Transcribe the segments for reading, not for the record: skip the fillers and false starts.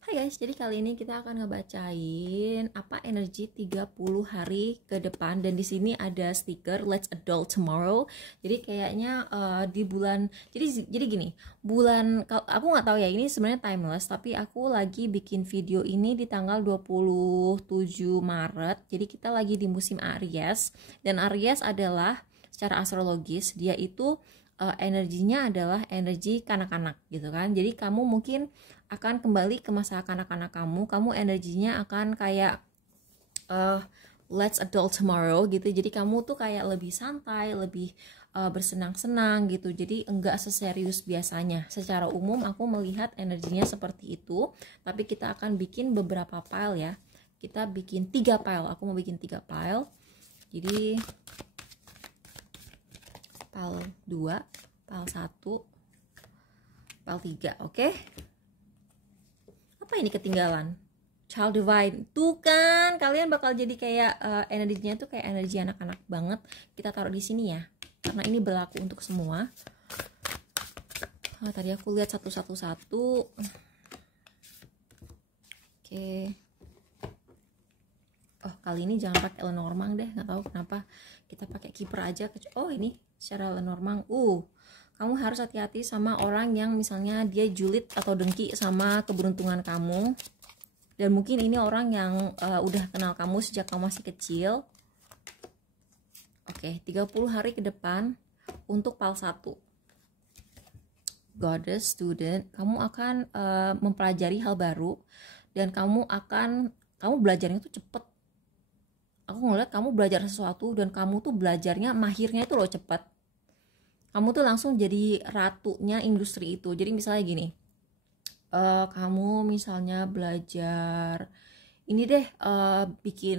Hai guys, jadi kali ini kita akan ngebacain apa energi 30 hari ke depan, dan di sini ada stiker Let's Adult Tomorrow. Jadi kayaknya di bulan jadi gini, bulan aku nggak tahu ya, ini sebenarnya timeless, tapi aku lagi bikin video ini di tanggal 27 Maret. Jadi kita lagi di musim Aries, dan Aries adalah secara astrologis dia itu energinya adalah energi kanak-kanak gitu kan. Jadi kamu mungkin akan kembali ke masa kanak-kanak kamu energinya akan kayak let's adult tomorrow gitu. Jadi kamu tuh kayak lebih santai, lebih bersenang-senang gitu. Jadi enggak seserius biasanya. Secara umum aku melihat energinya seperti itu, tapi kita akan bikin beberapa pile ya. Kita bikin 3 pile. Aku mau bikin 3 pile. Jadi pile 2, pile 1, pile 3, oke? Apa ini ketinggalan? Child divine. Tuh kan, kalian bakal jadi kayak energinya tuh kayak energi anak-anak banget. Kita taruh di sini ya, karena ini berlaku untuk semua. Tadi aku lihat satu. Oke. Oh, kali ini jangan pakai Lenormand deh, nggak tahu kenapa. Kita pakai kiper aja. Oh, ini secara Lenormand. Kamu harus hati-hati sama orang yang misalnya dia julid atau dengki sama keberuntungan kamu. Dan mungkin ini orang yang udah kenal kamu sejak kamu masih kecil. Oke, 30 hari ke depan untuk pal 1. Goddess, student, kamu akan mempelajari hal baru, dan kamu belajarnya tuh cepet. Aku ngeliat kamu belajar sesuatu dan kamu tuh belajarnya mahirnya itu loh cepet. Kamu tuh langsung jadi ratunya industri itu. Jadi misalnya gini, kamu misalnya belajar ini deh, bikin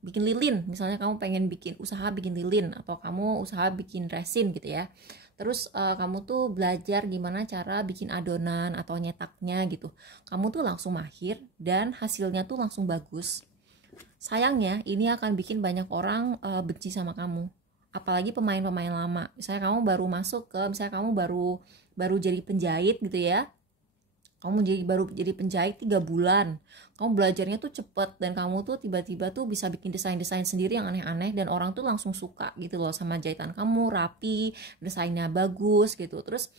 lilin. Misalnya kamu pengen bikin usaha bikin lilin, atau kamu usaha bikin resin gitu ya. Terus kamu tuh belajar gimana cara bikin adonan atau nyetaknya gitu. Kamu tuh langsung mahir dan hasilnya tuh langsung bagus. Sayangnya ini akan bikin banyak orang benci sama kamu, apalagi pemain-pemain lama. Misalnya kamu baru masuk ke, misalnya kamu baru jadi penjahit gitu ya, kamu baru jadi penjahit 3 bulan, kamu belajarnya tuh cepet, dan kamu tuh tiba-tiba tuh bisa bikin desain-desain sendiri yang aneh-aneh, dan orang tuh langsung suka gitu loh sama jahitan kamu, rapi, desainnya bagus gitu. Terus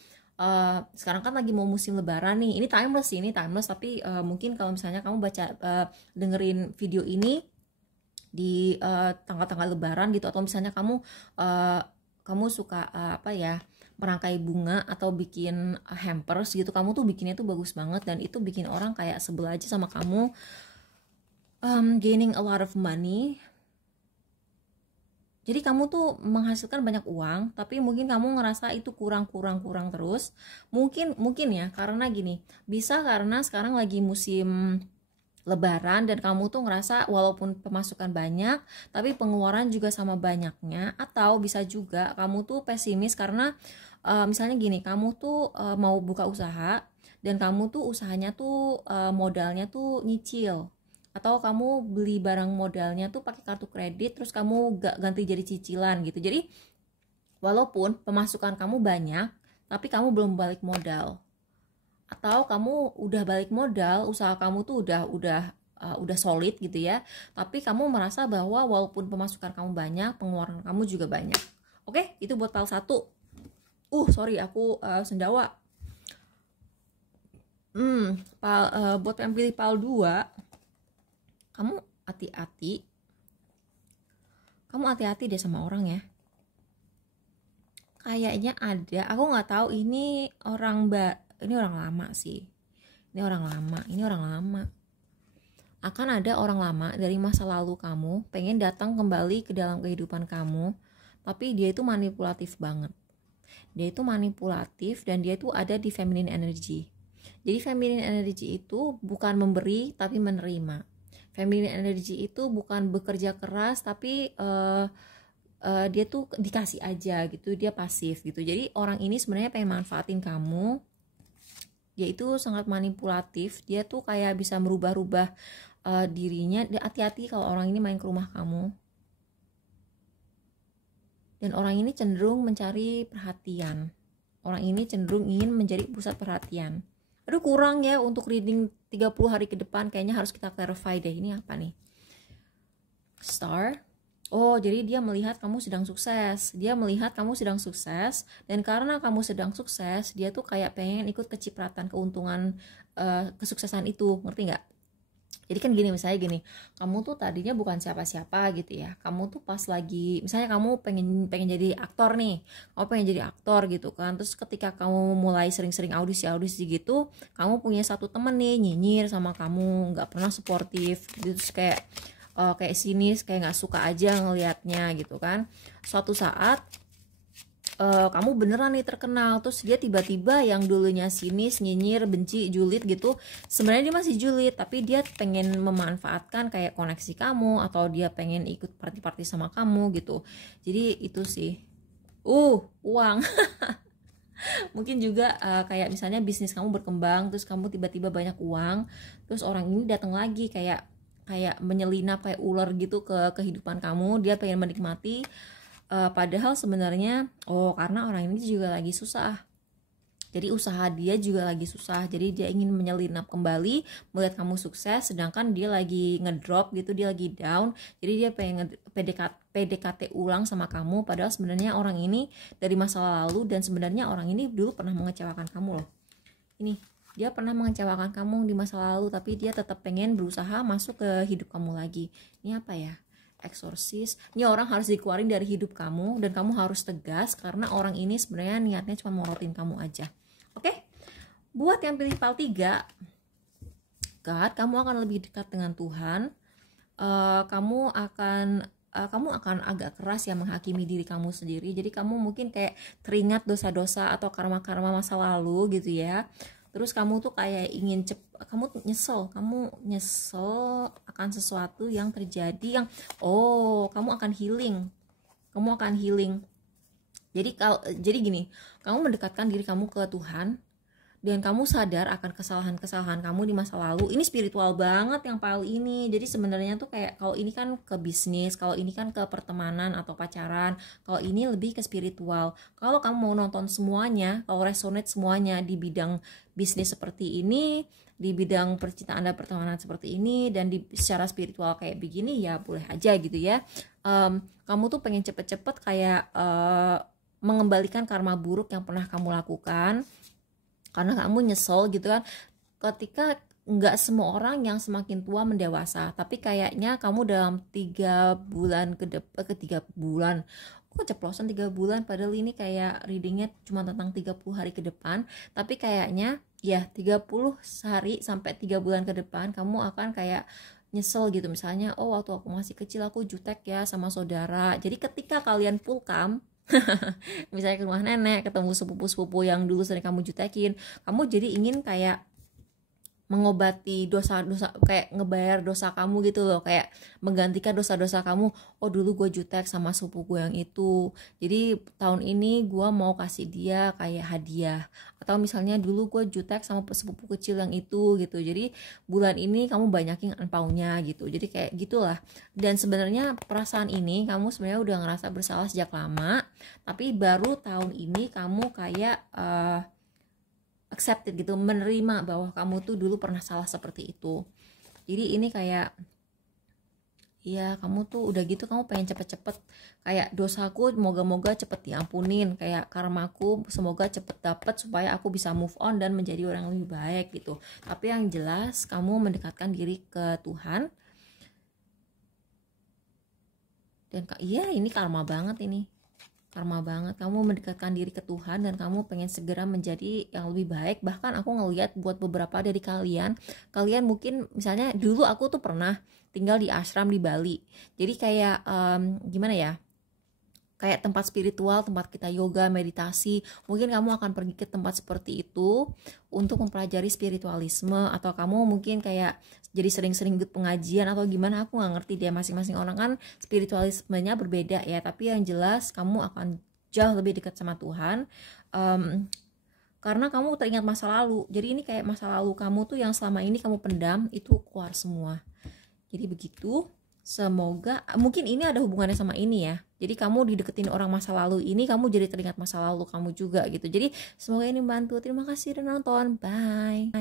sekarang kan lagi mau musim lebaran nih, ini timeless, tapi mungkin kalau misalnya kamu dengerin video ini di tanggal-tanggal lebaran gitu, atau misalnya kamu suka merangkai bunga atau bikin hampers gitu, kamu tuh bikinnya tuh bagus banget, dan itu bikin orang kayak sebel aja sama kamu, gaining a lot of money. Jadi kamu tuh menghasilkan banyak uang, tapi mungkin kamu ngerasa itu kurang terus. Mungkin ya, karena gini, bisa karena sekarang lagi musim lebaran dan kamu tuh ngerasa walaupun pemasukan banyak tapi pengeluaran juga sama banyaknya. Atau bisa juga kamu tuh pesimis karena misalnya gini, kamu tuh mau buka usaha dan kamu tuh usahanya tuh modalnya tuh nyicil, atau kamu beli barang modalnya tuh pakai kartu kredit terus kamu gak ganti jadi cicilan gitu. Jadi walaupun pemasukan kamu banyak tapi kamu belum balik modal, atau kamu udah balik modal, usaha kamu tuh udah solid gitu ya, tapi kamu merasa bahwa walaupun pemasukan kamu banyak, pengeluaran kamu juga banyak. Oke, itu buat pal 1. Sorry, aku sendawa. Buat yang pilih pal 2, kamu hati-hati deh sama orang ya. Kayaknya ada, aku nggak tahu ini orang lama sih. Ini orang lama. Akan ada orang lama dari masa lalu kamu pengen datang kembali ke dalam kehidupan kamu, tapi dia itu manipulatif banget. Dan dia itu ada di feminine energy. Jadi feminine energy itu bukan memberi tapi menerima. Feminine energy itu bukan bekerja keras tapi dia tuh dikasih aja gitu, dia pasif gitu. Jadi orang ini sebenarnya pengen manfaatin kamu. Dia itu sangat manipulatif, dia tuh kayak bisa merubah-rubah dirinya. Hati-hati kalau orang ini main ke rumah kamu. Dan orang ini cenderung mencari perhatian. Orang ini cenderung ingin menjadi pusat perhatian. Aduh kurang ya untuk reading 30 hari ke depan, kayaknya harus kita clarify deh, ini apa nih. Star. Oh, jadi dia melihat kamu sedang sukses. Dia melihat kamu sedang sukses, dan karena kamu sedang sukses, dia tuh kayak pengen ikut kecipratan keuntungan kesuksesan itu, ngerti nggak? Jadi kan gini, misalnya gini, kamu tuh tadinya bukan siapa-siapa gitu ya. Kamu tuh pas lagi, misalnya kamu pengen pengen jadi aktor nih, kamu pengen jadi aktor gitu kan. Terus ketika kamu mulai sering-sering audisi gitu, kamu punya satu temen nih nyinyir sama kamu, nggak pernah suportif gitu. Terus kayak sinis, kayak nggak suka aja ngelihatnya gitu kan. Suatu saat kamu beneran nih terkenal, terus dia tiba-tiba yang dulunya sinis, nyinyir, benci, julid gitu, sebenarnya dia masih julid, tapi dia pengen memanfaatkan kayak koneksi kamu, atau dia pengen ikut party-party sama kamu gitu. Jadi itu sih uang. Mungkin juga kayak misalnya bisnis kamu berkembang, terus kamu tiba-tiba banyak uang, terus orang ini datang lagi kayak kayak menyelinap kayak ular gitu ke kehidupan kamu, dia pengen menikmati. Padahal sebenarnya karena orang ini juga lagi susah, jadi usaha dia juga lagi susah, jadi dia ingin menyelinap kembali melihat kamu sukses, sedangkan dia lagi ngedrop gitu, dia lagi down, jadi dia pengen PDKT ulang sama kamu. Padahal sebenarnya orang ini dari masa lalu, dan sebenarnya orang ini dulu pernah mengecewakan kamu loh. Ini dia pernah mengecewakan kamu di masa lalu, tapi dia tetap pengen berusaha masuk ke hidup kamu lagi. Ini apa ya? Eksorsis. Ini orang harus dikeluarin dari hidup kamu, dan kamu harus tegas karena orang ini sebenarnya niatnya cuma morotin kamu aja. Oke? Buat yang pilih file 3, kamu akan lebih dekat dengan Tuhan. Kamu akan agak keras ya menghakimi diri kamu sendiri. Jadi kamu mungkin kayak teringat dosa-dosa atau karma-karma masa lalu gitu ya. Terus kamu tuh kayak kamu nyesel akan sesuatu yang terjadi, yang kamu akan healing. Jadi gini, kamu mendekatkan diri kamu ke Tuhan, dan kamu sadar akan kesalahan-kesalahan kamu di masa lalu. Ini spiritual banget yang file ini. Jadi sebenarnya tuh kayak, kalau ini kan ke bisnis, kalau ini kan ke pertemanan atau pacaran, kalau ini lebih ke spiritual. Kalau kamu mau nonton semuanya, kalau resonate semuanya di bidang bisnis seperti ini, di bidang percintaan dan pertemanan seperti ini, dan di secara spiritual kayak begini, ya boleh aja gitu ya. Kamu tuh pengen cepet-cepet kayak mengembalikan karma buruk yang pernah kamu lakukan, karena kamu nyesel gitu kan. Ketika nggak semua orang yang semakin tua mendewasa, tapi kayaknya kamu dalam 3 bulan ke 3 bulan, keceplosan 3 bulan, padahal ini kayak readingnya cuma tentang 30 hari ke depan, tapi kayaknya ya 30 hari sampai 3 bulan ke depan kamu akan kayak nyesel gitu. Misalnya, waktu aku masih kecil aku jutek ya sama saudara. Jadi ketika kalian pulkam, misalnya ke rumah nenek, ketemu sepupu-sepupu yang dulu sering kamu jutekin, kamu jadi ingin kayak mengobati dosa-dosa, kayak ngebayar dosa kamu gitu loh, kayak menggantikan dosa-dosa kamu. Dulu gue jutek sama sepupu gue yang itu, jadi tahun ini gue mau kasih dia kayak hadiah. Atau misalnya dulu gue jutek sama sepupu kecil yang itu gitu, jadi bulan ini kamu banyakin angpaunya gitu. Jadi kayak gitulah. Dan sebenarnya perasaan ini kamu sebenarnya udah ngerasa bersalah sejak lama, tapi baru tahun ini kamu kayak accepted gitu, menerima bahwa kamu tuh dulu pernah salah seperti itu. Jadi ini kayak, ya kamu tuh udah gitu, kamu pengen cepet-cepet kayak dosaku moga-moga cepet diampunin, kayak karmaku semoga cepet dapet supaya aku bisa move on dan menjadi orang yang lebih baik gitu. Tapi yang jelas kamu mendekatkan diri ke Tuhan. Dan ini karma banget, kamu mendekatkan diri ke Tuhan, dan kamu pengen segera menjadi yang lebih baik. Bahkan aku ngelihat buat beberapa dari kalian mungkin misalnya dulu aku tuh pernah tinggal di ashram di Bali. Jadi kayak gimana ya, kayak tempat spiritual, tempat kita yoga, meditasi. Mungkin kamu akan pergi ke tempat seperti itu untuk mempelajari spiritualisme, atau kamu mungkin kayak jadi sering-sering ikut pengajian atau gimana, aku nggak ngerti dia. Masing-masing orang kan spiritualismenya berbeda ya, tapi yang jelas kamu akan jauh lebih dekat sama Tuhan, karena kamu teringat masa lalu. Jadi ini kayak masa lalu kamu tuh yang selama ini kamu pendam, itu keluar semua. Jadi begitu. Semoga mungkin ini ada hubungannya sama ini ya. Jadi kamu dideketin orang masa lalu ini, kamu jadi teringat masa lalu kamu juga gitu. Jadi semoga ini membantu. Terima kasih udah nonton. Bye.